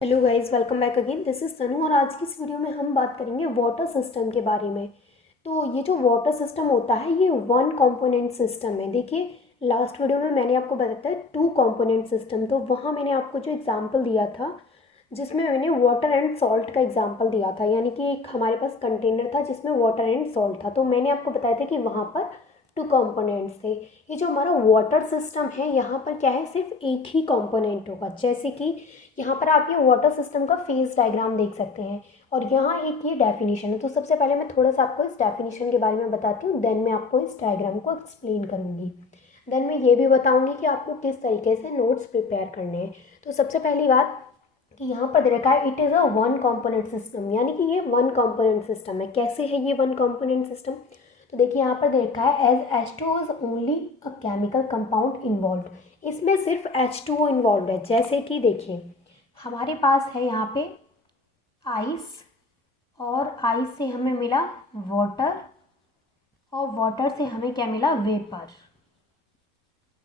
Hello guys, welcome back again. This is Tanu और आज की इस वीडियो में हम बात करेंगे वाटर सिस्टम के बारे में। तो ये जो वाटर सिस्टम होता है ये वन कंपोनेंट सिस्टम है। देखिए, लास्ट वीडियो में मैंने आपको बताया था टू कंपोनेंट सिस्टम, तो वहाँ मैंने आपको जो एग्जांपल दिया था जिसमें मैंने वाटर एंड सॉल्ट का एग्जांपल दिया था, यानी कि एक हमारे पास कंटेनर था जिसमें वाटर एंड सॉल्ट था। तो मैंने आपको बताया था कि वहाँ पर टू कंपोनेंट्स थे। ये जो हमारा वाटर सिस्टम है यहाँ पर क्या है, सिर्फ एक ही कंपोनेंट होगा। जैसे कि यहाँ पर आप ये वाटर सिस्टम का फेज डायग्राम देख सकते हैं और यहाँ एक ये डेफिनेशन है। तो सबसे पहले मैं थोड़ा सा आपको इस डेफिनेशन के बारे में बताती हूँ, देन मैं आपको इस डायग्राम को एक्सप्लेन करूँगी। देन मैं ये भी बताऊँगी कि आपको किस तरीके से नोट्स प्रिपेयर करने हैं। तो सबसे पहली बात कि यहाँ पर दे रखा है it is a one component system, यानी कि ये वन कंपोनेंट सिस्टम है। कैसे है ये वन कंपोनेंट सिस्टम? तो देखिए यहाँ पर दे रखा है as H2O is only a chemical compound involve. इसमें सिर्फ H2O इन्वॉल्व है। जैसे कि देखिए हमारे पास है यहाँ पे आइस और आइस से हमें मिला वाटर और वाटर से हमें क्या मिला, वेपर।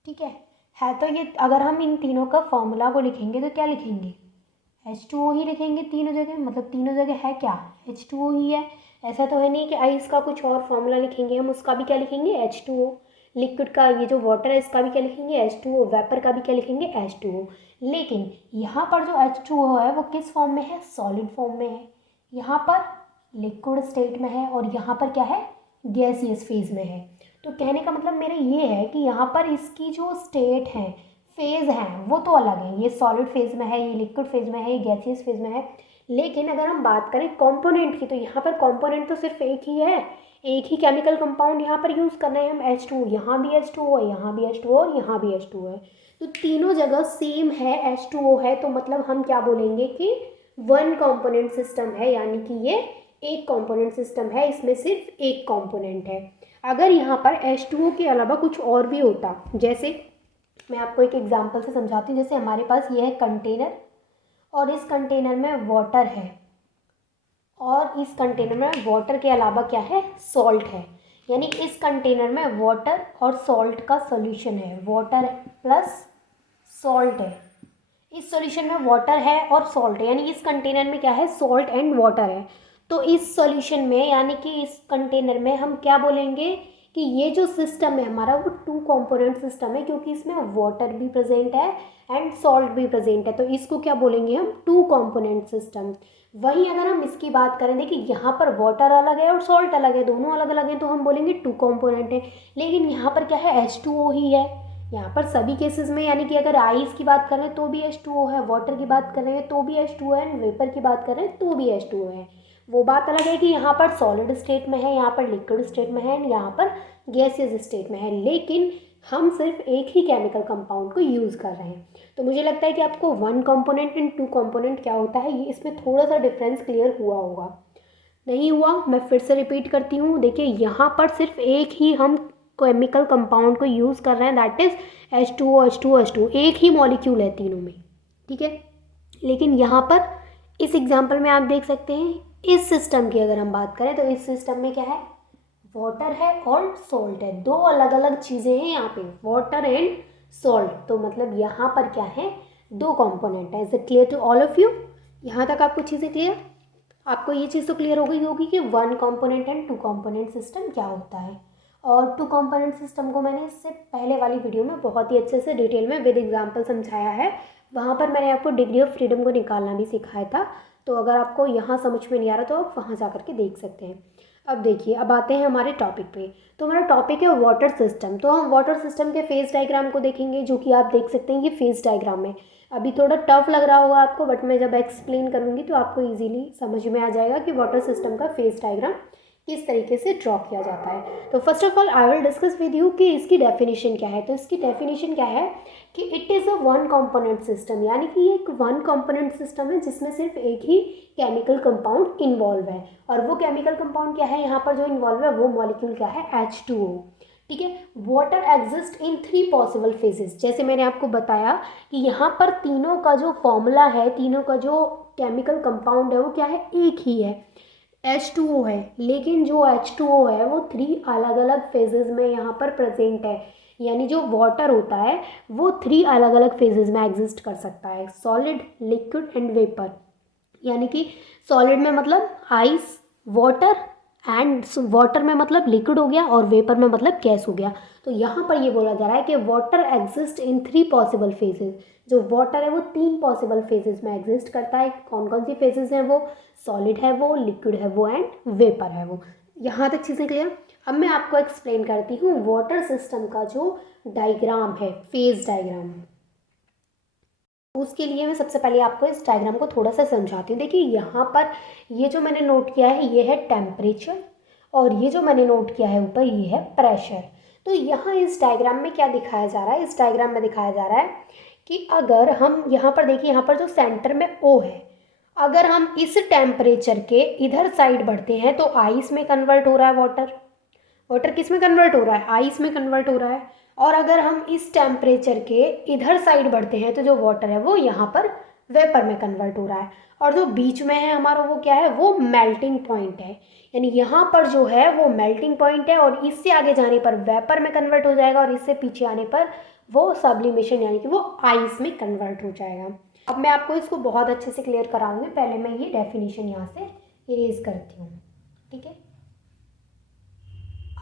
ठीक है तो ये अगर हम इन तीनों का फॉर्मूला को लिखेंगे तो क्या लिखेंगे, H2O ही लिखेंगे तीनों जगह। मतलब तीनों जगह है क्या, H2O ही है। ऐसा तो है नहीं कि आइस का कुछ और फॉर्मूला लिखेंगे, हम उसका भी क्या लिखेंगे, H2O। लिक्विड का ये जो वाटर है इसका भी क्या लिखेंगे, H2O। वेपर का भी क्या लिखेंगे, H2O। लेकिन यहाँ पर जो H2O है वो किस फॉर्म में है, सॉलिड फॉर्म में है। यहाँ पर लिक्विड स्टेट में है और यहाँ पर क्या है, गैसियस फेज में है। तो कहने का मतलब मेरा ये है कि यहाँ पर इसकी जो स्टेट है, फेज़ हैं, वो तो अलग है। ये सॉलिड फेज़ में है, ये लिक्विड फेज़ में है, ये गैसियस फेज़ में है। लेकिन अगर हम बात करें कंपोनेंट की तो यहाँ पर कंपोनेंट तो सिर्फ एक ही है। एक ही केमिकल कंपाउंड यहाँ पर यूज़ करना है हम, H2O। यहाँ भी H2O है, यहाँ भी H2O और यहाँ भी H2O है। तो तीनों जगह सेम है, H2O है। तो मतलब हम क्या बोलेंगे कि वन कंपोनेंट सिस्टम है, यानी कि ये एक कंपोनेंट सिस्टम है, इसमें सिर्फ एक कंपोनेंट है। अगर यहाँ पर H2O के अलावा कुछ और भी होता, जैसे मैं आपको एक एग्जांपल से समझाती हूँ। जैसे हमारे पास ये है कंटेनर और इस कंटेनर में वाटर है और इस कंटेनर में वाटर के अलावा क्या है, सॉल्ट है। यानी इस कंटेनर में वाटर और सॉल्ट का सॉल्यूशन है, वाटर प्लस सॉल्ट है। इस सॉल्यूशन में वाटर है और सॉल्ट है, यानी इस कंटेनर में क्या है, सॉल्ट एंड वाटर है। तो इस सॉल्यूशन में यानी कि इस कंटेनर में हम क्या बोलेंगे कि ये जो सिस्टम है हमारा वो टू कंपोनेंट सिस्टम है, क्योंकि इसमें वाटर भी प्रेजेंट है एंड सॉल्ट भी प्रेजेंट है। तो इसको क्या बोलेंगे हम, टू कंपोनेंट सिस्टम। वहीं अगर हम इसकी बात करें, देखिए यहाँ पर वाटर अलग है और सॉल्ट अलग है, दोनों अलग अलग हैं, तो हम बोलेंगे टू कंपोनेंट है। लेकिन यहाँ पर क्या है, H2O ही है यहाँ पर सभी केसेस में। यानी कि अगर आइस की बात करें तो भी H2O है, वाटर की बात कर रहे हैं तो भी H2O है, वेपर की बात कर रहे हैं तो भी H2O है। वो बात अलग है कि यहाँ पर सॉलिड स्टेट में है, यहाँ पर लिक्विड स्टेट में है, यहाँ पर गैसियस स्टेट में है। लेकिन हम सिर्फ एक ही केमिकल कंपाउंड को यूज़ कर रहे हैं। तो मुझे लगता है कि आपको one component and two component क्या होता है ये इसमें थोड़ा सा डिफरेंस क्लियर हुआ होगा। नहीं हुआ, मैं फिर से रिपीट करती हूँ। देखिए यहाँ पर सिर्फ एक ही हम केमिकल कंपाउंड को यूज़ कर रहे हैं, that is H2O H2O H2O। एक ही मॉलिक्यूल है तीनों में, ठीक है। लेकिन यहाँ पर इस एग्जांपल में आप देख सकते हैं, इस सिस्टम की अगर हम बात करें तो इस सिस्टम में क्या है, वाटर है और सॉल्ट है। दो अलग अलग चीज़ें हैं यहाँ पे, वाटर एंड सॉल्ट। तो मतलब यहाँ पर क्या है, दो कंपोनेंट है। Is it clear to all of you? यहाँ तक आपको चीज़ें क्लियर? आपको ये चीज़ तो क्लियर हो गई होगी कि one component and two component system क्या होता है। और टू कंपोनेंट सिस्टम को मैंने इससे पहले वाली वीडियो में बहुत ही अच्छे से डिटेल में विद एग्जांपल समझाया है। वहाँ पर मैंने आपको डिग्री ऑफ फ्रीडम को निकालना भी सिखाया था। तो अगर आपको यहाँ समझ में नहीं आ रहा तो आप वहाँ जा करके देख सकते हैं। अब देखिए, अब आते हैं हमारे टॉपिक पे। तो हमारा टॉपिक है वाटर सिस्टम। तो हम वाटर सिस्टम के फेज डायग्राम को देखेंगे, जो कि आप देख सकते हैं ये फेज डायग्राम है। अभी थोड़ा टफ लग रहा होगा आपको, बट मैं जब एक्सप्लेन करूँगी तो आपको इजीली समझ में आ जाएगा कि वाटर सिस्टम का फेज डायग्राम किस तरीके से ड्रॉ किया जाता है। तो first of all I will discuss with you कि इसकी डेफिनेशन क्या है। तो इसकी डेफिनेशन क्या है कि it is a one component system, यानी कि ये एक वन कंपोनेंट सिस्टम है जिसमें सिर्फ एक ही केमिकल कंपाउंड इन्वॉल्व है। और वो केमिकल कंपाउंड क्या है यहाँ पर जो इन्वॉल्व है, वो मॉलिक्यूल क्या है, H2O। ठीक है। Water exist in three possible phases. जैसे मैंने आपको बताया कि यहाँ पर तीनों का जो फॉर्मूला है, तीनों का जो केमिकल कंपाउंड है वो क्या है, एक ही है, H2O है। लेकिन जो H2O है वो थ्री अलग अलग फेजेस में यहाँ पर प्रेजेंट है। यानी जो वाटर होता है वो 3 अलग अलग फेजेस में एग्जिस्ट कर सकता है, सॉलिड, लिक्विड एंड वेपर। यानी कि सॉलिड में मतलब आइस, वाटर, एंड वाटर में मतलब लिक्विड हो गया और वेपर में मतलब गैस हो गया। तो यहाँ पर ये बोला जा रहा है कि water exist in 3 possible phases. जो वाटर है वो 3 पॉसिबल फेजेस में एग्जिस्ट करता है। कौन कौन सी फेजेस हैं वो? सॉलिड है वो, लिक्विड है वो एंड वेपर है वो। यहाँ तक चीज़ें क्लियर। अब मैं आपको एक्सप्लेन करती हूँ वाटर सिस्टम का जो डायग्राम है, फेज डायग्राम। उसके लिए मैं सबसे पहले आपको इस डायग्राम को थोड़ा सा समझाती हूँ। देखिए यहाँ पर ये जो मैंने नोट किया है ये है टेम्परेचर, और ये जो मैंने नोट किया है ऊपर ये है प्रेशर। तो यहाँ इस डायग्राम में क्या दिखाया जा रहा है? इस डायग्राम में दिखाया जा रहा है कि अगर हम यहाँ पर देखिए, यहाँ पर जो सेंटर में ओ है, अगर हम इस टेम्परेचर के इधर साइड बढ़ते हैं तो आइस में कन्वर्ट हो रहा है वाटर। वाटर किस में कन्वर्ट हो रहा है? आइस में कन्वर्ट हो रहा है। और अगर हम इस टेम्परेचर के इधर साइड बढ़ते हैं तो जो वाटर है वो यहाँ पर वेपर में कन्वर्ट हो रहा है। और जो बीच में है हमारा वो क्या है? वो मेल्टिंग पॉइंट है। यानी यहाँ पर जो है वो मेल्टिंग पॉइंट है, और इससे आगे जाने पर वेपर में कन्वर्ट हो जाएगा, और इससे पीछे आने पर वो सब्लिमेशन यानी कि वो आइस में कन्वर्ट हो जाएगा। अब मैं आपको इसको बहुत अच्छे से क्लियर कराऊंगी। पहले मैं ये डेफिनेशन यहाँ से इरेज करती हूँ, ठीक है।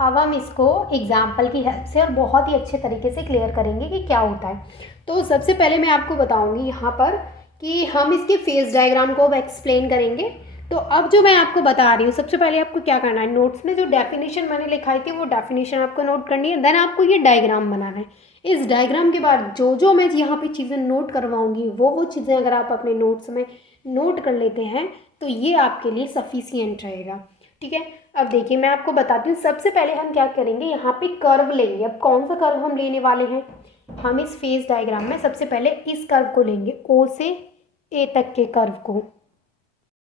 अब हम इसको एग्जाम्पल की हेल्प से और बहुत ही अच्छे तरीके से क्लियर करेंगे कि क्या होता है। तो सबसे पहले मैं आपको बताऊंगी यहाँ पर कि हम इसके फेज डायग्राम को अब एक्सप्लेन करेंगे। तो अब जो मैं आपको बता रही हूँ, सबसे पहले आपको क्या करना है, नोट्स में जो डेफिनेशन मैंने लिखाई थी वो डेफिनेशन आपको नोट करनी है। देन आपको ये डायग्राम बनाना है। इस डायग्राम के बाद जो जो मैं यहाँ पे चीज़ें नोट करवाऊँगी वो चीज़ें अगर आप अपने नोट्स में नोट कर लेते हैं तो ये आपके लिए सफिशियंट रहेगा, ठीक है। अब देखिए मैं आपको बताती हूँ। सबसे पहले हम क्या करेंगे, यहाँ पे कर्व लेंगे। अब कौन सा कर्व हम लेने वाले हैं? हम इस फेज डायग्राम में सबसे पहले इस कर्व को लेंगे, ओ से ए तक के कर्व को।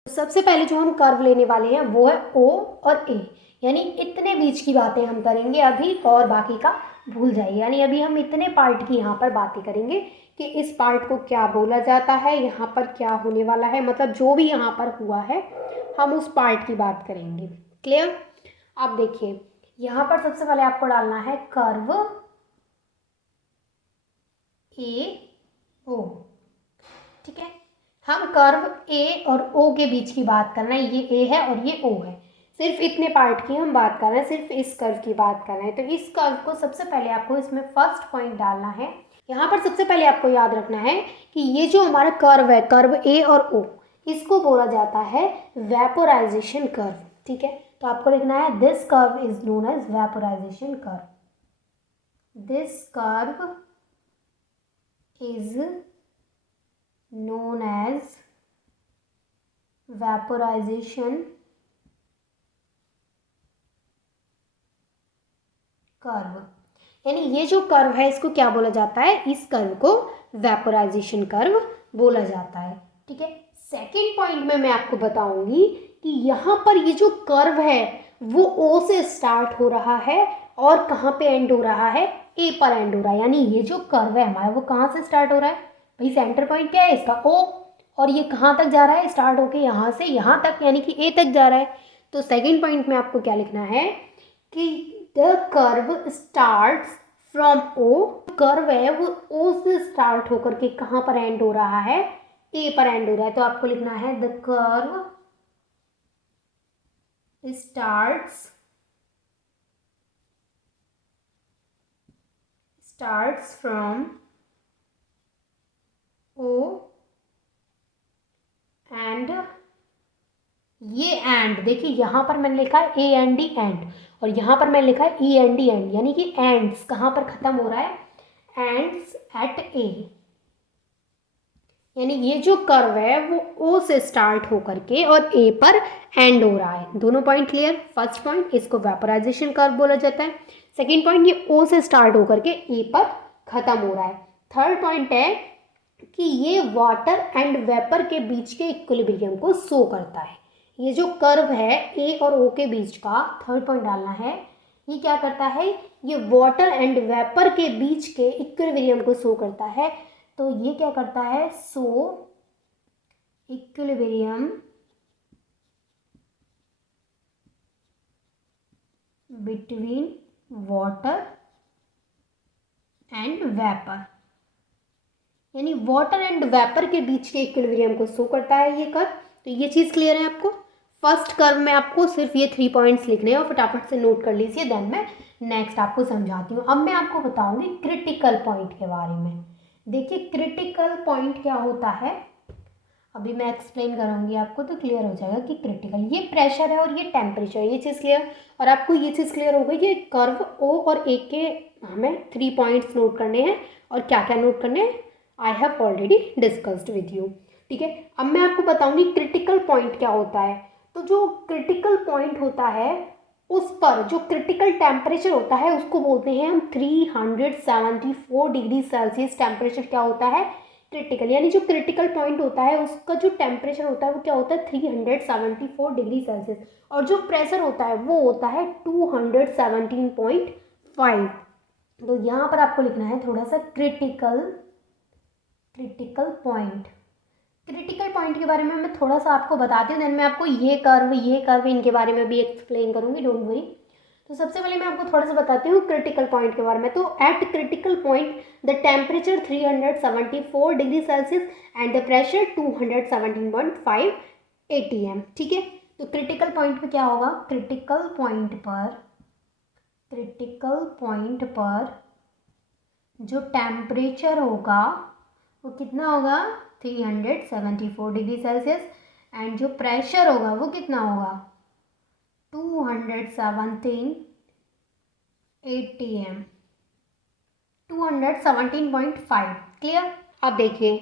सबसे पहले जो हम कर्व लेने वाले हैं वो है ओ और ए, यानी इतने बीच की बातें हम करेंगे अभी, और बाकी का भूल जाइए। यानी अभी हम इतने पार्ट की यहाँ पर बातें करेंगे कि इस पार्ट को क्या बोला जाता है, यहाँ पर क्या होने वाला है, मतलब जो भी यहाँ पर हुआ है हम उस पार्ट की बात करेंगे। क्लियर? अब देखिए यहाँ पर सबसे पहले आपको डालना है कर्व ए ओ, ठीक है। हम कर्व ए और ओ के बीच की बात कर रहे हैं, ये ए है और ये ओ है। सिर्फ इतने पार्ट की हम बात कर रहे हैं, सिर्फ इस कर्व की बात कर रहे हैं। तो इस कर्व को सबसे पहले आपको इसमें फर्स्ट पॉइंट डालना है। यहाँ पर सबसे पहले आपको याद रखना है कि ये जो हमारा कर्व है, कर्व ए और ओ, इसको बोला जाता है वेपोराइजेशन कर्व, ठीक है। तो आपको लिखना है this curve is known as vaporisation curve. This curve is known as vaporization curve. यानी ये जो कर्व है इसको क्या बोला जाता है? इस कर्व को वेपोराइजेशन कर्व बोला जाता है, ठीक है। सेकेंड पॉइंट में मैं आपको बताऊंगी कि यहाँ पर ये जो कर्व है वो ओ से स्टार्ट हो रहा है और कहाँ पे एंड हो रहा है? ए पर एंड हो रहा है। यानी ये जो कर्व है हमारा वो कहाँ से स्टार्ट हो रहा है? भाई सेंटर पॉइंट क्या है इसका? ओ। और ये कहाँ तक जा रहा है? स्टार्ट होके यहाँ से यहाँ तक, यानी कि ए तक जा रहा है। तो सेकेंड पॉइंट में आपको क्या लिखना है कि the curve starts from O. Curve है वो ओ से स्टार्ट होकर के कहाँ पर एंड हो रहा है? ए पर एंड हो रहा है। तो आपको लिखना है the curve starts from O and ये एंड देखिए यहाँ पर मैंने लिखा है ए एंड डी एंड, और यहाँ पर मैंने लिखा है ई एंड डी एंड, यानी कि एंड्स कहाँ पर खत्म हो रहा है? एंड्स एट ए। यानी ये जो कर्व है वो ओ से स्टार्ट होकर के और ए पर एंड हो रहा है। दोनों पॉइंट क्लियर? फर्स्ट पॉइंट इसको वेपोराइजेशन कर्व बोला जाता है। सेकेंड पॉइंट ये ओ से स्टार्ट होकर के ए पर खत्म हो रहा है। थर्ड पॉइंट है कि ये वाटर एंड वेपर के बीच के इक्विलिब्रियम को शो करता है। ये जो कर्व है ए और ओ के बीच का, थर्ड पॉइंट डालना है, ये क्या करता है? ये वाटर एंड वेपर के बीच के इक्विलिब्रियम को शो करता है। तो ये क्या करता है? Show equilibrium between water and vapour, यानी वाटर एंड वेपर के बीच के इक्विलिब्रियम को शो करता है ये कर्व। तो ये चीज़ क्लियर है आपको। फर्स्ट कर्व में आपको सिर्फ ये 3 पॉइंट्स लिखने हैं और फटाफट से नोट कर लीजिए, देन मैं नेक्स्ट आपको समझाती हूँ। अब मैं आपको बताऊंगी क्रिटिकल पॉइंट के बारे में। देखिए क्रिटिकल पॉइंट क्या होता है, अभी मैं एक्सप्लेन करूँगी आपको तो क्लियर हो जाएगा कि क्रिटिकल ये प्रेशर है और ये टेम्परेचर, ये चीज़ क्लियर। और आपको ये चीज़ क्लियर हो गई, ये कर्व ओ और ए के हमें 3 पॉइंट्स नोट करने हैं और क्या क्या नोट करने हैं I have already discussed with you. ठीक है, अब मैं आपको बताऊंगी क्रिटिकल पॉइंट क्या होता है। तो जो क्रिटिकल पॉइंट होता है उस पर जो क्रिटिकल टेम्परेचर होता है उसको बोलते हैं हम 374 डिग्री सेल्सियस टेम्परेचर क्या होता है क्रिटिकल, यानी जो क्रिटिकल पॉइंट होता है उसका जो टेम्परेचर होता है वो क्या होता है 374 डिग्री सेल्सियस, और जो प्रेशर होता है वो होता है 217.5। तो यहाँ पर आपको लिखना है थोड़ा सा क्रिटिकल पॉइंट। क्रिटिकल पॉइंट के बारे में मैं थोड़ा सा आपको बताती हूँ, देन मैं आपको ये कर्व इनके बारे में भी एक्सप्लेन करूँगी, डोंट वरी। तो सबसे पहले मैं आपको थोड़ा सा बताती हूँ क्रिटिकल पॉइंट के बारे में। तो eight critical point the temperature 374 degree Celsius and the pressure 217.5 atm। ठीक है, तो क्रिटिकल पॉइंट पे क्या होगा, क्रिटिकल पॉइंट पर जो टेम्परेचर होगा वो कितना होगा 374 डिग्री सेल्सियस, एंड जो प्रेशर होगा वो कितना होगा 217 atm, 217.5। क्लियर। अब देखिए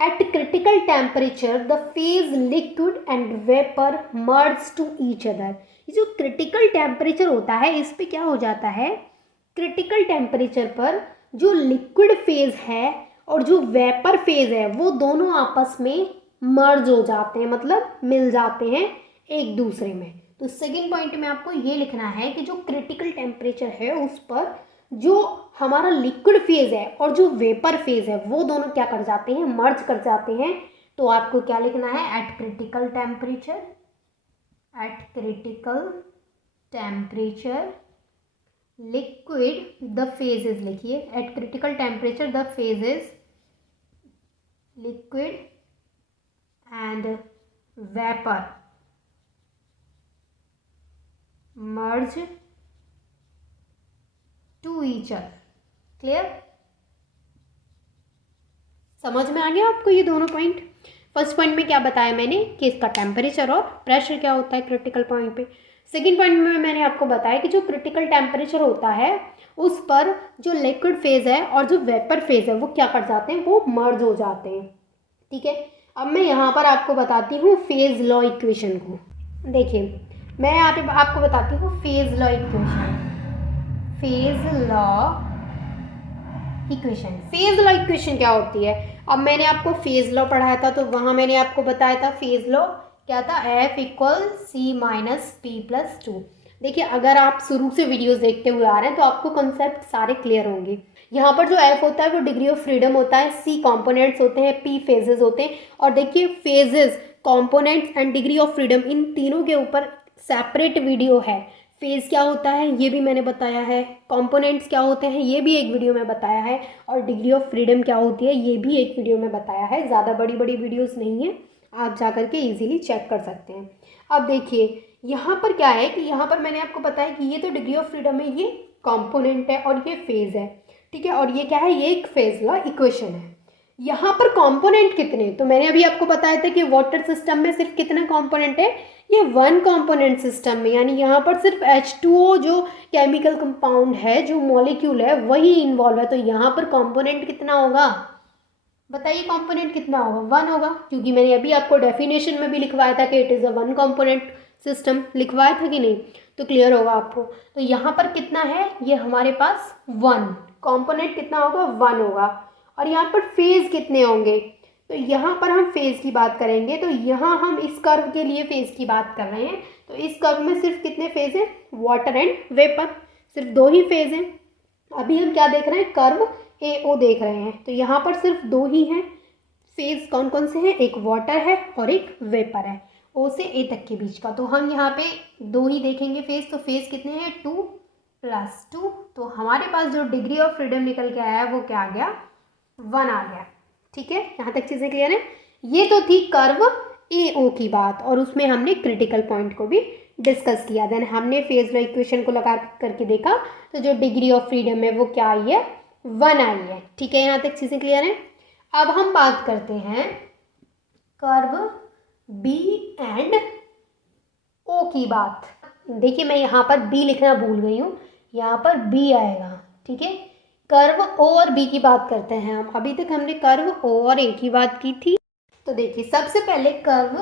at critical temperature the phase liquid and vapour merge to each other. ये जो क्रिटिकल टेम्परेचर होता है इस पे क्या हो जाता है, क्रिटिकल टेम्परेचर पर जो लिक्विड फेज है और जो वेपर फेज है वो दोनों आपस में मर्ज हो जाते हैं, मतलब मिल जाते हैं एक दूसरे में। तो सेकेंड पॉइंट में आपको ये लिखना है कि जो क्रिटिकल टेम्परेचर है उस पर जो हमारा लिक्विड फेज है और जो वेपर फेज है वो दोनों क्या कर जाते हैं, मर्ज कर जाते हैं। तो आपको क्या लिखना है, at critical temperature liquid the phases, लिखिए at critical temperature the phases liquid and vapour merge to each other. Clear, समझ में आ गया आपको ये दोनों पॉइंट। फर्स्ट पॉइंट में क्या बताया मैंने कि इसका टेम्परेचर और प्रेशर क्या होता है क्रिटिकल पॉइंट पे। सेकेंड पॉइंट में मैंने आपको बताया कि जो क्रिटिकल टेम्परेचर होता है उस पर जो लिक्विड फेज है और जो वेपर फेज है वो क्या कर जाते हैं, वो मर्ज हो जाते हैं। ठीक है, अब मैं यहाँ पर आपको बताती हूँ फेज लॉ इक्वेशन को। देखिए मैं यहाँ पे आपको बताती हूँ फेज लॉ इक्वेशन क्या होती है। अब मैंने आपको फेज लॉ पढ़ाया था तो वहाँ मैंने आपको बताया था फेज लॉ क्या था, F = C - P + 2। देखिए अगर आप शुरू से वीडियोस देखते हुए आ रहे हैं तो आपको कॉन्सेप्ट सारे क्लियर होंगे। यहाँ पर जो F होता है वो डिग्री ऑफ फ्रीडम होता है, C कंपोनेंट्स होते हैं, P फेजेस होते हैं। और देखिए phases, components and degree of freedom इन तीनों के ऊपर सेपरेट वीडियो है। फेज क्या होता है ये भी मैंने बताया है, कंपोनेंट्स क्या होते हैं ये भी एक वीडियो में बताया है, और डिग्री ऑफ फ्रीडम क्या होती है ये भी एक वीडियो में बताया है। ज़्यादा बड़ी वीडियोस नहीं है, आप जा करके इजीली चेक कर सकते हैं। अब देखिए यहाँ पर क्या है कि यहाँ पर मैंने आपको बताया कि ये तो डिग्री ऑफ फ्रीडम है, ये कंपोनेंट है और ये फेज है। ठीक है, और ये क्या है, ये एक फेज लॉ इक्वेशन है। यहाँ पर कंपोनेंट कितने, तो मैंने अभी आपको बताया था कि वाटर सिस्टम में सिर्फ कितना कंपोनेंट है, ये 1 कंपोनेंट सिस्टम में, यानी यहाँ पर सिर्फ H2O जो केमिकल कंपाउंड है, जो मॉलिक्यूल है वही इन्वॉल्व है। तो यहाँ पर कंपोनेंट कितना होगा, बताइए कंपोनेंट कितना होगा, 1 होगा, क्योंकि मैंने अभी आपको डेफिनेशन में भी लिखवाया था कि it is a 1 component system, लिखवाया था कि नहीं, तो क्लियर होगा आपको। तो यहाँ पर कितना है, ये हमारे पास 1 कंपोनेंट कितना होगा, 1 होगा। और यहाँ पर फेज कितने होंगे, तो यहाँ पर हम फेज की बात करेंगे। तो यहाँ हम इस कर्व के लिए फेज की बात कर रहे हैं। तो इस कर्व में सिर्फ कितने फेज हैं, वाटर एंड वेपर, सिर्फ 2 ही फेज हैं। अभी हम क्या देख रहे हैं, कर्व AO देख रहे हैं। तो यहाँ पर सिर्फ 2 ही हैं फेज, कौन कौन से हैं, एक वाटर है और एक वेपर है, O से A तक के बीच का। तो हम यहाँ पे 2 ही देखेंगे फेज। तो फेज कितने हैं, 2 +2। तो हमारे पास जो डिग्री ऑफ फ्रीडम निकल के आया वो क्या आ गया, 1 आ गया। ठीक है, यहाँ तक चीज़ें क्लियर है। ये तो थी कर्व AO की बात, और उसमें हमने क्रिटिकल पॉइंट को भी डिस्कस किया। देन हमने फेज लॉ इक्वेशन को लगा करके देखा, तो जो डिग्री ऑफ फ्रीडम है वो क्या आई है, 1 आई है। ठीक है, यहाँ तक चीज़ें क्लियर है। अब हम बात करते हैं कर्व B एंड O की बात। देखिए मैं यहाँ पर B लिखना भूल गई हूँ, यहाँ पर B आएगा। ठीक है, कर्व O और B की बात करते हैं हम। अभी तक हमने कर्व O और A की बात की थी। तो देखिए सबसे पहले कर्व,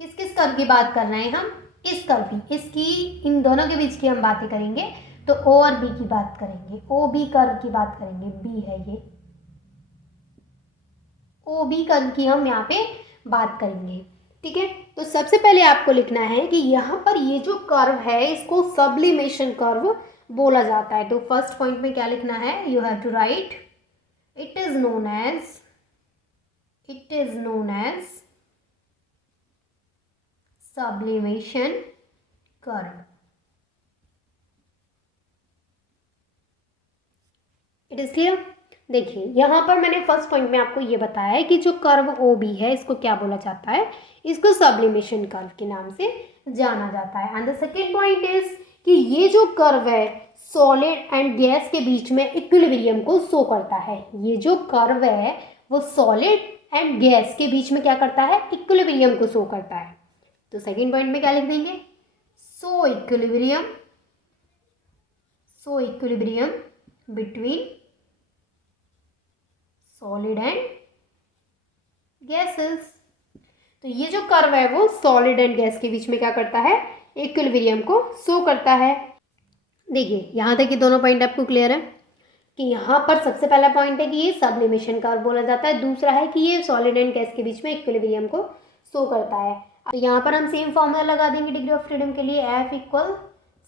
किस किस कर्व की बात कर रहे हैं हम, इस कर्व की, इसकी, इन दोनों के बीच की हम बातें करेंगे। तो O और B की बात करेंगे, OB कर्व की बात करेंगे। B है ये, OB कर्व की हम यहाँ पे बात करेंगे। ठीक है, तो सबसे पहले आपको लिखना है कि यहाँ पर ये जो कर्व है इसको सब्लिमेशन कर्व बोला जाता है। तो फर्स्ट पॉइंट में क्या लिखना है, you have to write it is known as sublimation curve. It is clear. देखिए यहाँ पर मैंने फर्स्ट पॉइंट में आपको ये बताया है कि जो कर्व OB है इसको क्या बोला जाता है, इसको सब्लिमेशन कर्व के नाम से जाना जाता है। And the second point is कि ये जो कर्व है सॉलिड एंड गैस के बीच में इक्विलिब्रियम को शो करता है। ये जो कर्व है वो सॉलिड एंड गैस के बीच में क्या करता है, इक्विलिब्रियम को शो करता है। तो सेकेंड पॉइंट में क्या लिख देंगे, show equilibrium between solid and gases. तो ये जो कर्व है वो सॉलिड एंड गैस के बीच में क्या करता है, इक्विलिब्रियम को शो करता है। देखिए यहाँ तक ये दोनों पॉइंट आपको क्लियर है कि यहाँ पर सबसे पहला पॉइंट है कि ये सब्लिमेशन कर्व बोला जाता है, दूसरा है कि ये सॉलिड एंड गैस के बीच में इक्विलिब्रियम को शो करता है। तो यहाँ पर हम सेम फॉर्मूला लगा देंगे डिग्री ऑफ फ्रीडम के लिए, F =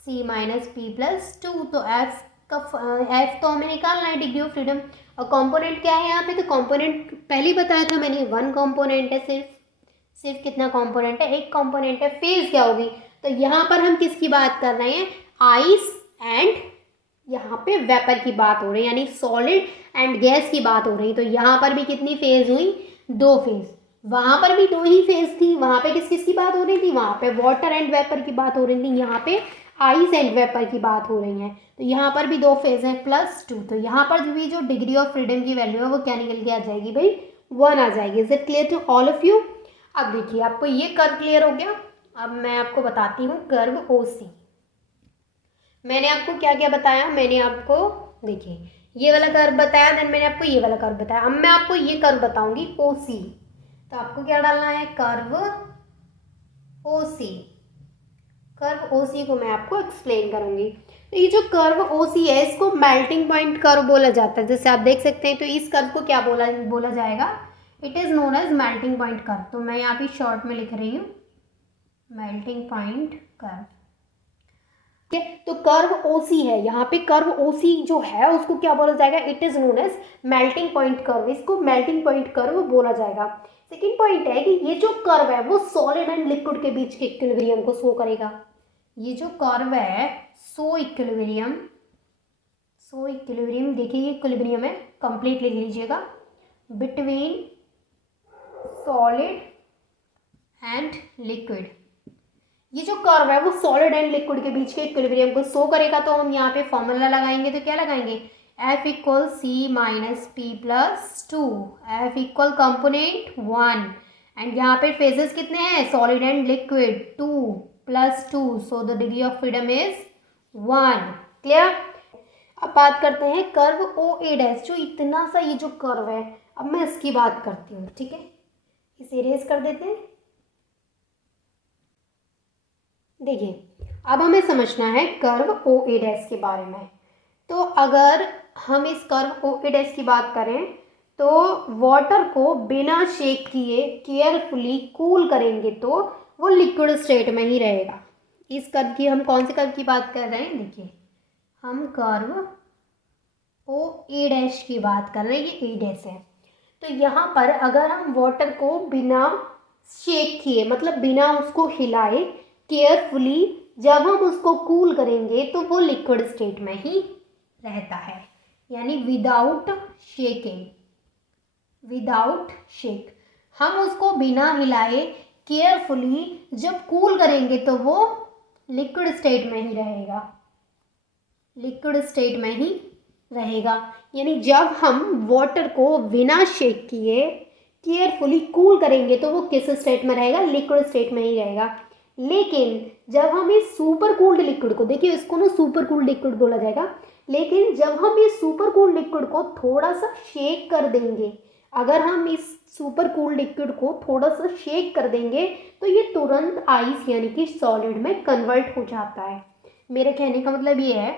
C - P+2। तो F तो हमें निकालना है डिग्री ऑफ फ्रीडम, और कंपोनेंट क्या है यहाँ पे, तो कंपोनेंट पहले बताया था मैंने, 1 कंपोनेंट है, सिर्फ कितना कंपोनेंट है, एक कंपोनेंट है। फेज क्या होगी, तो यहाँ पर हम किसकी बात कर रहे हैं, आइस एंड यहाँ पे वेपर की बात हो रही है, यानी सॉलिड एंड गैस की बात हो रही। तो यहाँ पर भी कितनी फेज हुई, 2 फेज। वहाँ पर भी 2 ही फेज थी, वहाँ पे किस किस की बात हो रही थी, वहाँ पे वाटर एंड वेपर की बात हो रही थी, यहाँ पे आइस एंड वेपर की बात हो रही है। तो यहाँ पर भी 2 फेज है, +2। तो यहाँ पर भी जो डिग्री ऑफ फ्रीडम की वैल्यू है वो क्या निकल के आ जाएगी भाई, 1 आ जाएगी। Is it clear to all of you. अब देखिए आपको ये कर्व क्लियर हो गया। अब मैं आपको बताती हूँ कर्व OC। मैंने आपको क्या क्या बताया, मैंने आपको देखिए ये वाला कर्व बताया, देन मैंने आपको ये वाला कर्व बताया। अब मैं आपको ये कर्व बताऊंगी OC। तो आपको क्या डालना है, कर्व OC। कर्व OC को मैं आपको एक्सप्लेन करूंगी। तो ये जो कर्व OC है इसको मेल्टिंग पॉइंट कर्व बोला जाता है। जैसे आप देख सकते हैं, तो इस कर्व को क्या बोला जाएगा, it is known as melting point curve. तो मैं यहाँ पे शॉर्ट में लिख रही हूँ मेल्टिंग पॉइंट कर्व। ठीक है, तो कर्व OC है, यहाँ पे कर्व OC जो है उसको क्या बोला जाएगा, it is known as melting point curve. इसको मेल्टिंग पॉइंट कर्व बोला जाएगा। सेकेंड पॉइंट है कि ये जो कर्व है वो सॉलिड एंड लिक्विड के बीच के इक्विलिब्रियम को शो करेगा। ये जो कर्व है शो इक्विलिब्रियम, देखिए ये इक्विलिब्रियम है, कंप्लीट लिख लीजिएगा, बिटवीन सॉलिड एंड लिक्विड। ये जो कर्व है वो सॉलिड एंड लिक्विड के बीच के इक्विलिब्रियम को शो करेगा। तो हम यहाँ पे फॉर्मूला लगाएंगे, तो क्या लगाएंगे, F = C - P+2। F = component 1 and यहाँ पे फेजेस कितने हैं, solid and liquid, 2 + 2। So the degree of freedom is 1। Clear. अब बात करते हैं कर्व OA'। जो इतना सा ये जो कर्व है, अब मैं इसकी बात करती हूँ। ठीक है, इसे इरेज कर देते हैं। देखिए अब हमें समझना है कर्व OA' के बारे में। तो अगर हम इस कर्व OA' की बात करें तो वाटर को बिना शेक किए केयरफुली कूल करेंगे तो वो लिक्विड स्टेट में ही रहेगा। इस कर्व की, हम कौन से कर्व की बात कर रहे हैं, देखिए हम कर्व OA' की बात कर रहे हैं, ये A' है। तो यहाँ पर अगर हम वाटर को बिना शेक किए, मतलब बिना उसको हिलाए, केयरफुली जब हम उसको कूल करेंगे तो वो लिक्विड स्टेट में ही रहता है, यानी विदाउट शेकिंग, विदाउट शेक। हम उसको बिना हिलाए केयरफुली जब कूल करेंगे तो वो लिक्विड स्टेट में ही रहेगा, लिक्विड स्टेट में ही रहेगा। यानी जब हम वाटर को बिना शेक किए केयरफुली कूल करेंगे तो वो किस स्टेट में रहेगा, लिक्विड स्टेट में ही रहेगा। लेकिन जब हम इस सुपर कूल्ड लिक्विड को, देखिए इसको ना सुपर कूल्ड लिक्विड बोला जाएगा, लेकिन जब हम इस सुपर कूल्ड लिक्विड को थोड़ा सा शेक कर देंगे, अगर हम इस सुपर कूल्ड लिक्विड को थोड़ा सा शेक कर देंगे तो ये तुरंत आइस यानी कि सॉलिड में कन्वर्ट हो जाता है। मेरे कहने का मतलब ये है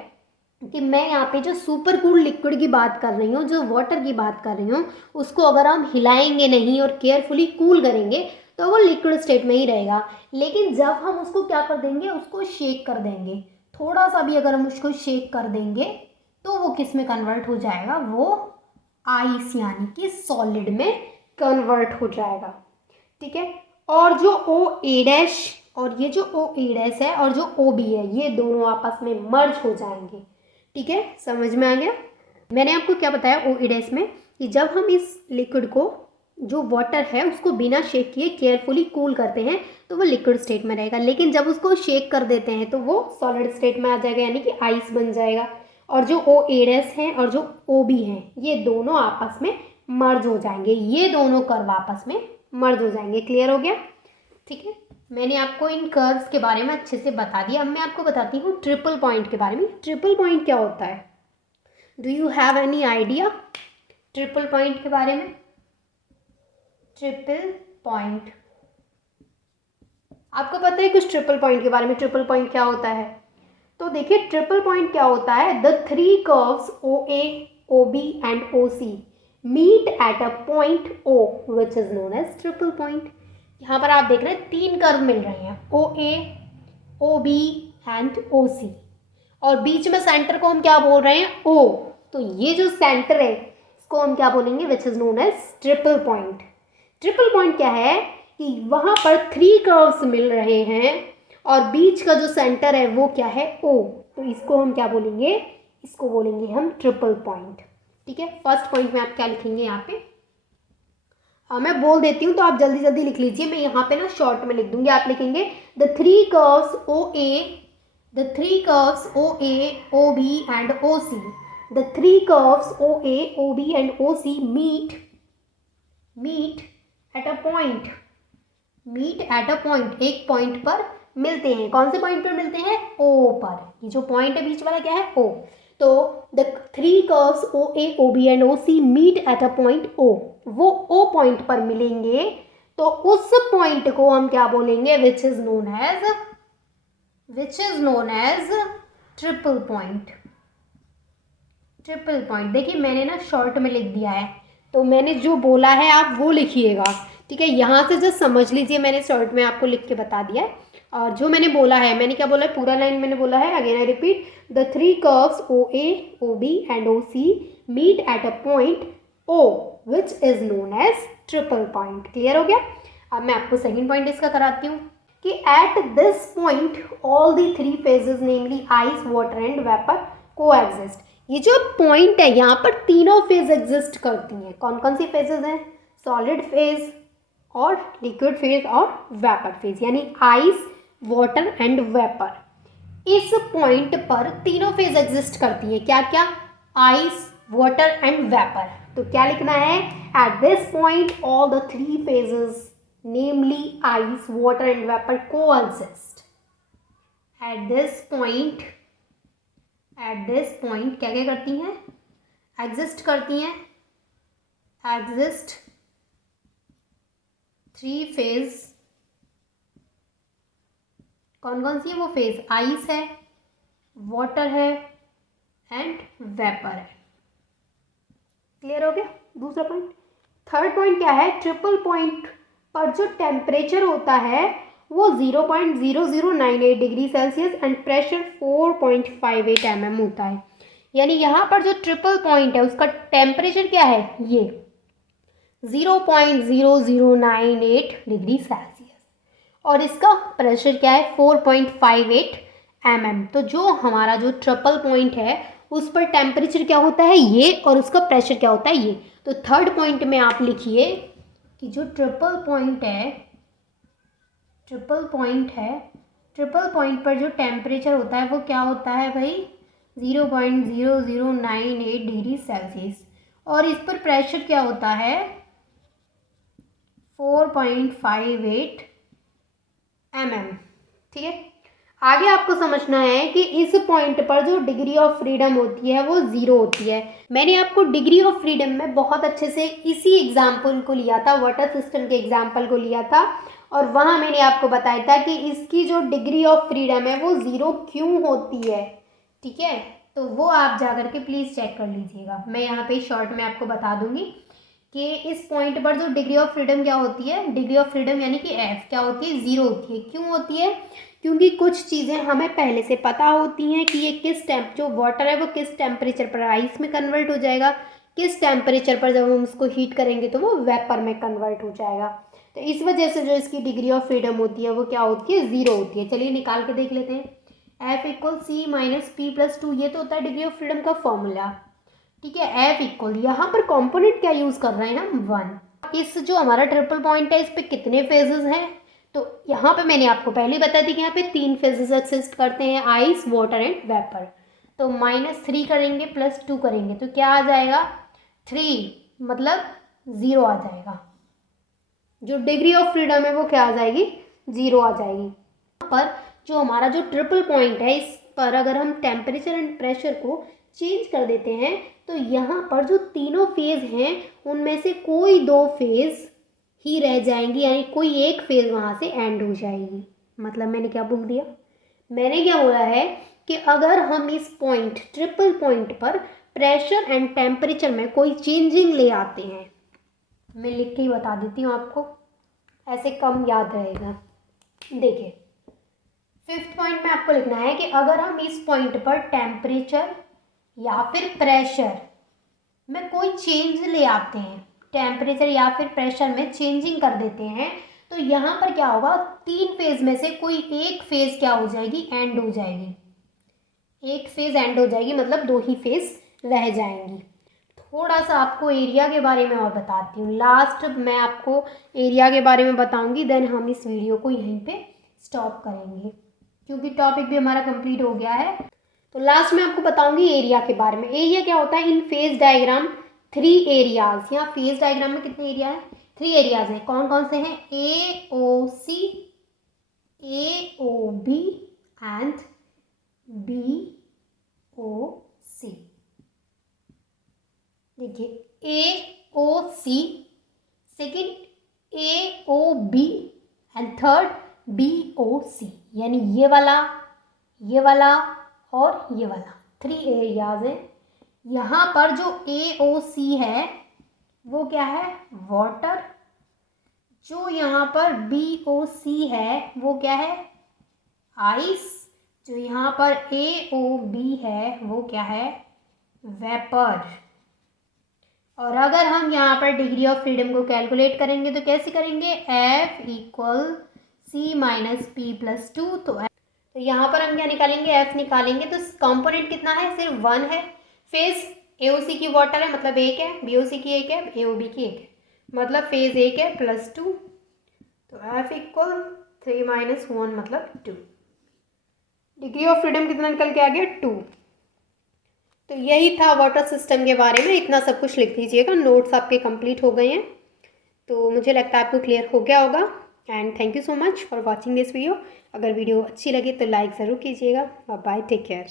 कि मैं यहाँ पे जो सुपर कूल्ड लिक्विड की बात कर रही हूँ, जो वाटर की बात कर रही हूँ, उसको अगर हम हिलाएंगे नहीं और केयरफुली कूल करेंगे तो वो लिक्विड स्टेट में ही रहेगा। लेकिन जब हम उसको क्या कर देंगे, उसको शेक कर देंगे, थोड़ा सा भी अगर हम उसको शेक कर देंगे तो वो किस में कन्वर्ट हो जाएगा, वो आइस यानी कि सॉलिड में कन्वर्ट हो जाएगा। ठीक है। और जो ओ ए डैश और ये जो ओ ए डैश है और जो ओ बी है, ये दोनों आपस में मर्ज हो जाएंगे। ठीक है, समझ में आ गया। मैंने आपको क्या बताया ओ ए डैश में, कि जब हम इस लिक्विड को, जो वाटर है, उसको बिना शेक किए केयरफुली कूल करते हैं तो वो लिक्विड स्टेट में रहेगा। लेकिन जब उसको शेक कर देते हैं तो वो सॉलिड स्टेट में आ जाएगा, यानी कि आइस बन जाएगा। और जो ओ ए डैश हैं और जो ओ बी हैं, ये दोनों आपस में मर्ज हो जाएंगे, ये दोनों कर्व आपस में मर्ज हो जाएंगे। क्लियर हो गया। ठीक है, मैंने आपको इन कर्व्स के बारे में अच्छे से बता दिया। अब मैं आपको बताती हूँ ट्रिपल पॉइंट के बारे में। ट्रिपल पॉइंट क्या होता है, do you have any idea triple point के बारे में? ट्रिपल पॉइंट, आपको पता है कुछ ट्रिपल पॉइंट के बारे में? ट्रिपल पॉइंट क्या होता है? तो देखिए ट्रिपल पॉइंट क्या होता है, the three curves O A, O B and O C meet at a point O which is known as triple point. यहाँ पर आप देख रहे हैं तीन कर्व मिल रहे हैं, ओ A, O B and O सी, और बीच में सेंटर को हम क्या बोल रहे हैं, ओ। तो ये जो सेंटर है इसको हम क्या बोलेंगे, which is known as triple point. Triple point क्या है कि वहाँ पर थ्री कर्व्स मिल रहे हैं और बीच का जो सेंटर है वो क्या है, ओ। तो इसको हम क्या बोलेंगे, इसको बोलेंगे हम ट्रिपल पॉइंट। ठीक है, फर्स्ट पॉइंट में आप क्या लिखेंगे यहाँ पे, मैं बोल देती हूँ तो आप जल्दी जल्दी लिख लीजिए। मैं यहाँ पे ना शॉर्ट में लिख दूंगी। आप लिखेंगे the three curves O A, the three curves O A, O B and O C, the three curves O A, O B and O C meet at a point, meet at a point, एक point पर मिलते हैं। कौन से point पर मिलते हैं, ओ पर। ये जो पॉइंट है बीच वाला क्या है, ओ। तो the three curves O A, O B and O C meet at a point O, वो ओ पॉइंट पर मिलेंगे तो उस पॉइंट को हम क्या बोलेंगे, which is known as triple point. Triple point, देखिए मैंने ना शॉर्ट में लिख दिया है, तो मैंने जो बोला है आप वो लिखिएगा। ठीक है, यहाँ से जस्ट समझ लीजिए, मैंने शॉर्ट में आपको लिख के बता दिया है। और जो मैंने बोला है, मैंने क्या बोला है, पूरा लाइन मैंने बोला है, again I repeat, the three curves O A, O B and O C meet at a point O which is known as triple point. Clear हो गया। अब मैं आपको सेकेंड पॉइंट इसका कराती हूँ कि at this point all the three phases namely ice, water and vapour को एग्जिस्ट। ये जो पॉइंट है यहाँ पर तीनों फेज एग्जिस्ट करती हैं। कौन कौन सी फेजेस हैं, सॉलिड फेज और लिक्विड फेज और वेपर फेज, यानी आइस, वाटर एंड वेपर। इस पॉइंट पर तीनों फेज एग्जिस्ट करती हैं। क्या क्या, आइस, वाटर एंड वेपर। तो क्या लिखना है, at this point all the three phases namely ice, water and vapour को एग्जिस्ट। एट दिस पॉइंट क्या क्या करती हैं, एग्जिस्ट करती हैं, एग्जिस्ट थ्री फेज। कौन कौन सी है वो फेज, आइस है, वाटर है एंड वेपर है। क्लियर हो गया दूसरा पॉइंट। थर्ड पॉइंट क्या है, ट्रिपल पॉइंट पर जो टेम्परेचर होता है वो 0.0098 degree Celsius and pressure 4.58 mm होता है। यानी यहाँ पर जो ट्रिपल पॉइंट है उसका टेम्परेचर क्या है, ये 0.0098 डिग्री सेल्सियस, और इसका प्रेशर क्या है, 4.58 mm। तो जो हमारा जो ट्रिपल पॉइंट है उस पर टेम्परेचर क्या होता है ये, और उसका प्रेशर क्या होता है ये। तो थर्ड पॉइंट में आप लिखिए कि जो ट्रिपल पॉइंट पर जो टेम्परेचर होता है वो क्या होता है भाई, 0.0098 डिग्री सेल्सियस, और इस पर प्रेशर क्या होता है 4.58 mm। ठीक है, आगे आपको समझना है कि इस पॉइंट पर जो डिग्री ऑफ फ्रीडम होती है वो 0 होती है। मैंने आपको डिग्री ऑफ फ्रीडम में बहुत अच्छे से इसी एग्जाम्पल को लिया था, वाटर सिस्टम के एग्जाम्पल को लिया था, और वहाँ मैंने आपको बताया था कि इसकी जो डिग्री ऑफ फ्रीडम है वो 0 क्यों होती है। ठीक है, तो वो आप जा करके प्लीज़ चेक कर लीजिएगा। मैं यहाँ पे शॉर्ट में आपको बता दूंगी कि इस पॉइंट पर जो डिग्री ऑफ फ्रीडम क्या होती है, डिग्री ऑफ फ्रीडम यानी कि एफ क्या होती है, 0 होती है। क्यों होती है, क्योंकि कुछ चीज़ें हमें पहले से पता होती हैं कि ये किस जो वाटर है वो किस टेम्परेचर पर आइस में कन्वर्ट हो जाएगा, किस टेम्परेचर पर जब हम उसको हीट करेंगे तो वो वेपर में कन्वर्ट हो जाएगा। तो इस वजह से जो इसकी डिग्री ऑफ फ्रीडम होती है वो क्या होती है, 0 होती है। चलिए निकाल के देख लेते हैं। F equal C minus P plus 2, ये तो होता है डिग्री ऑफ फ्रीडम का फॉर्मूला। ठीक है, F इक्वल, यहाँ पर कॉम्पोनेंट क्या यूज़ कर रहे हैं हम, 1। इस जो हमारा ट्रिपल पॉइंट है इस पे कितने फेजेस हैं, तो यहाँ पे मैंने आपको पहले बता दी कि यहाँ पे 3 फेजेस एक्सिस्ट करते हैं, आइस, वाटर एंड वेपर। तो -3 करेंगे प्लस 2 करेंगे तो क्या आ जाएगा, 3, मतलब 0 आ जाएगा। जो डिग्री ऑफ फ्रीडम है वो क्या आ जाएगी, 0 आ जाएगी। यहाँ पर जो हमारा जो ट्रिपल पॉइंट है इस पर अगर हम टेम्परेचर एंड प्रेशर को चेंज कर देते हैं तो यहाँ पर जो तीनों फेज हैं उनमें से कोई 2 फेज ही रह जाएंगी, यानी कोई एक फेज वहाँ से एंड हो जाएगी। मतलब मैंने क्या बोल दिया, मैंने क्या बोला है कि अगर हम इस पॉइंट ट्रिपल पॉइंट पर प्रेशर एंड टेम्परेचर में कोई चेंजिंग ले आते हैं, मैं लिख के ही बता देती हूँ आपको, ऐसे कम याद रहेगा। देखिए 5th पॉइंट में आपको लिखना है कि अगर हम इस पॉइंट पर टेम्परेचर या फिर प्रेशर में कोई चेंज ले आते हैं, टेम्परेचर या फिर प्रेशर में चेंजिंग कर देते हैं, तो यहाँ पर क्या होगा, 3 फेज में से कोई एक फेज क्या हो जाएगी, एंड हो जाएगी। एक फेज एंड हो जाएगी मतलब 2 ही फेज रह जाएंगी। थोड़ा सा आपको एरिया के बारे में और बताती हूँ, लास्ट मैं आपको एरिया के बारे में बताऊँगी, देन हम इस वीडियो को यहीं पे स्टॉप करेंगे क्योंकि टॉपिक भी हमारा कंप्लीट हो गया है। तो लास्ट में आपको बताऊंगी एरिया के बारे में। एरिया क्या होता है, इन फेज डायग्राम 3 एरियाज, यहाँ फेज डायग्राम में कितने एरिया है, 3 एरियाज हैं। कौन कौन से हैं, AOC, AOB एंड BOC। देखिए AOC, second AOB and third BOC, यानी ये वाला और ये वाला 3 एरियाज हैं। यहाँ पर जो AOC है वो क्या है, वाटर, जो यहाँ पर BOC है वो क्या है, आइस, जो यहाँ पर AOB है वो क्या है, वेपर। और अगर हम यहाँ पर डिग्री ऑफ फ्रीडम को कैलकुलेट करेंगे तो कैसे करेंगे, F equal C minus P plus 2। तो यहाँ पर हम क्या निकालेंगे, F निकालेंगे, तो कंपोनेंट कितना है, सिर्फ 1 है। फेज AOC की वाटर है मतलब 1 है, BOC की 1 है, AOB की 1 है, मतलब फेज 1 है प्लस 2। तो F इक्वल 3 माइनस 1 मतलब 2। डिग्री ऑफ फ्रीडम कितना निकल के आ गया, 2। तो यही था वाटर सिस्टम के बारे में, इतना सब कुछ लिख दीजिएगा, नोट्स आपके कंप्लीट हो गए हैं। तो मुझे लगता है आपको क्लियर हो गया होगा। And thank you so much for watching this video. अगर वीडियो अच्छी लगे तो लाइक ज़रूर कीजिएगा। Bye, take care.